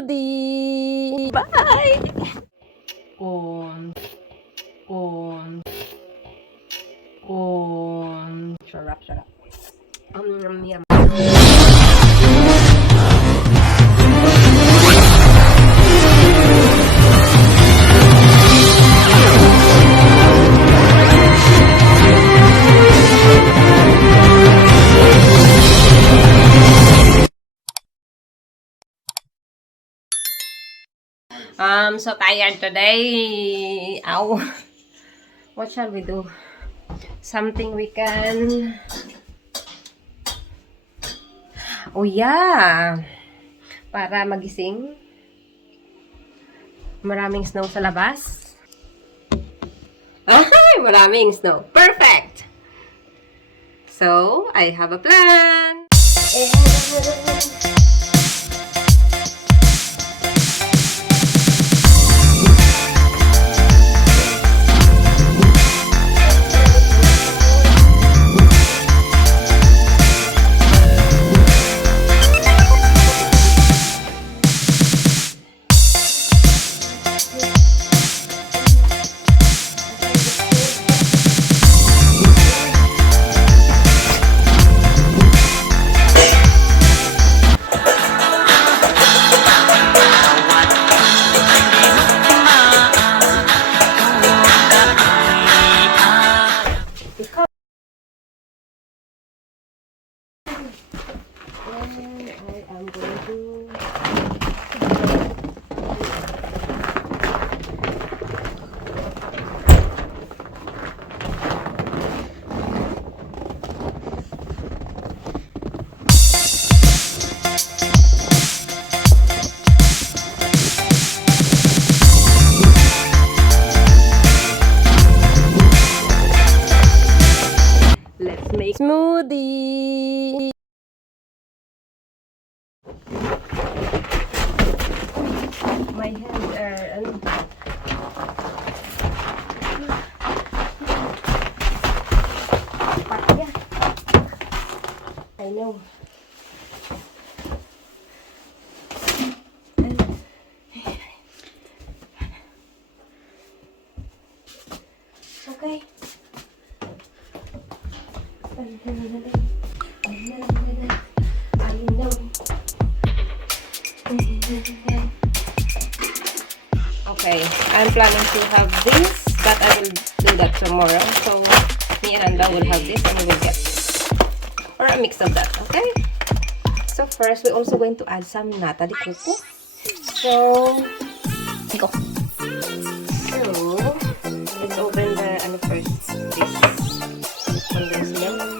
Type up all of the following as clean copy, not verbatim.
Smoothie! Bye! Corn. Shut up. Yum. I'm so tired today. Ow. What shall we do? Something we can... Oh yeah! Para magising. Maraming snow sa labas. Ay, maraming snow. Perfect! So, I have a plan. I'm going to... Let's make smoothie! My hands are... I know. Okay. I know. Okay, I'm planning to have this, but I will do that tomorrow. So, me and Anda will have this and we will get, or a mix of that, okay? So first, we're also going to add some nata de coco. So, go. So, let's open the, first, this condensed milk.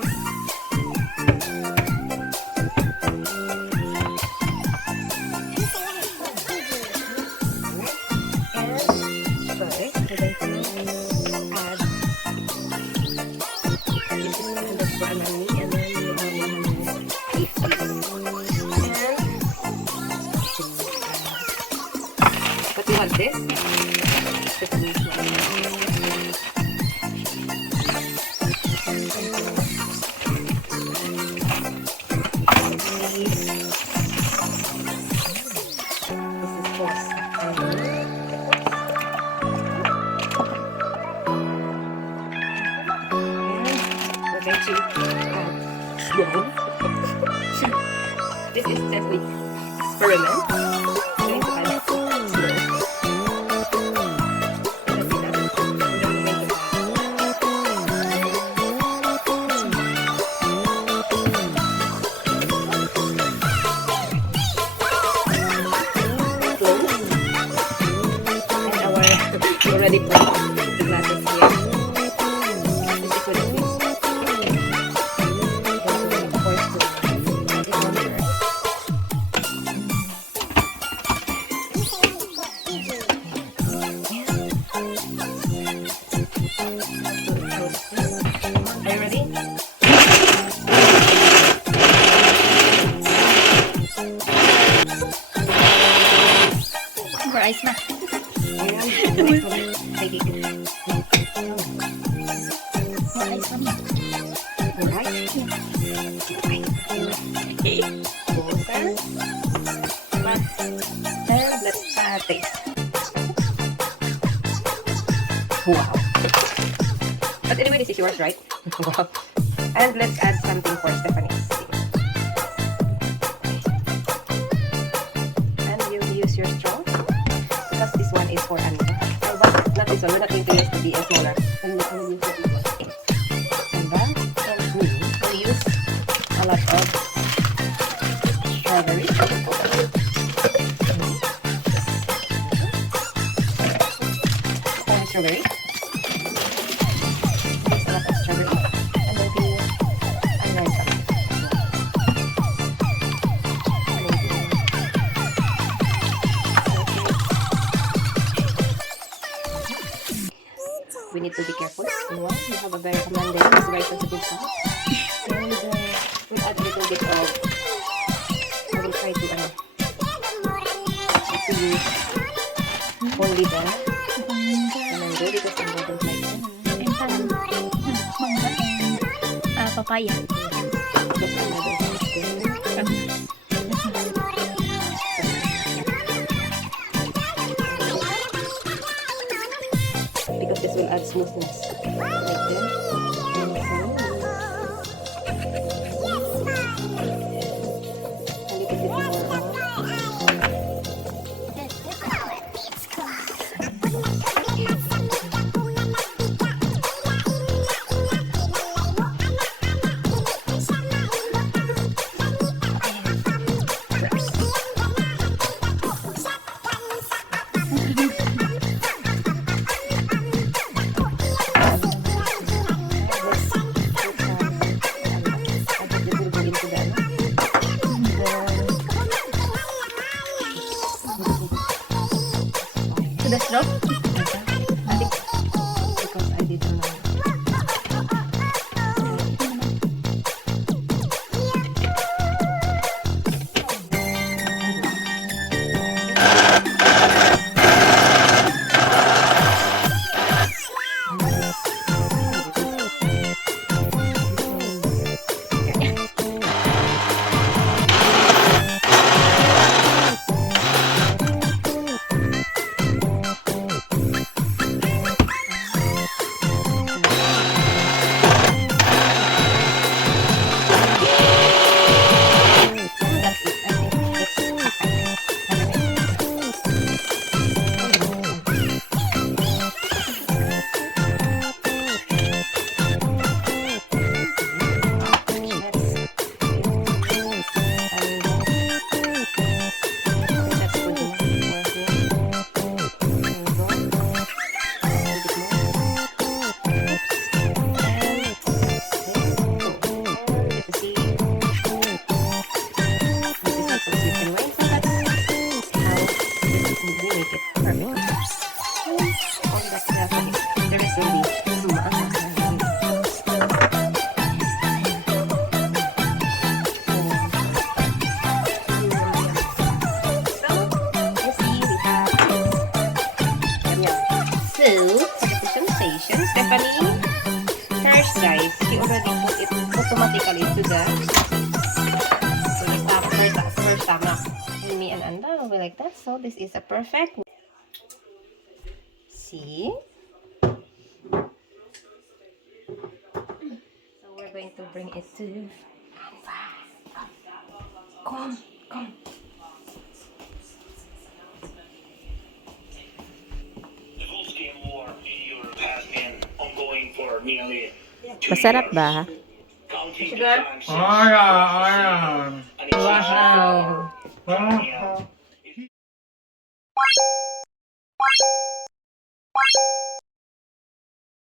Like this. This is just we experiment. Already put the glasses here. This is what it is. Are you ready? More ice na. Water. And let's taste. Wow. But anyway, this is yours, right? Wow. And let's add something for Stephanie's. And you use your straw. Because this one is for Anita. Oh, but not this one. We're not going to use the BS Mona. I will use the big one. And that. And me. We'll use a lot of strawberry. Strawberry. There's a lot of strawberry. And maybe onion some. We need to be careful. You have a very commanding, it's very sensitive sauce. And we'll add a little bit of, I will try to use only the mango because I don't like it. Papaya. Because this will add smoothness. Like this. A little bit more The straw? I think because I didn't know. Stephanie, first guys, she already put it automatically to the first stomach. And me and Anda will be like that. So this is a perfect. See? So we're going to bring it to Anda. Come. Masarap ba? Ayan. Wow.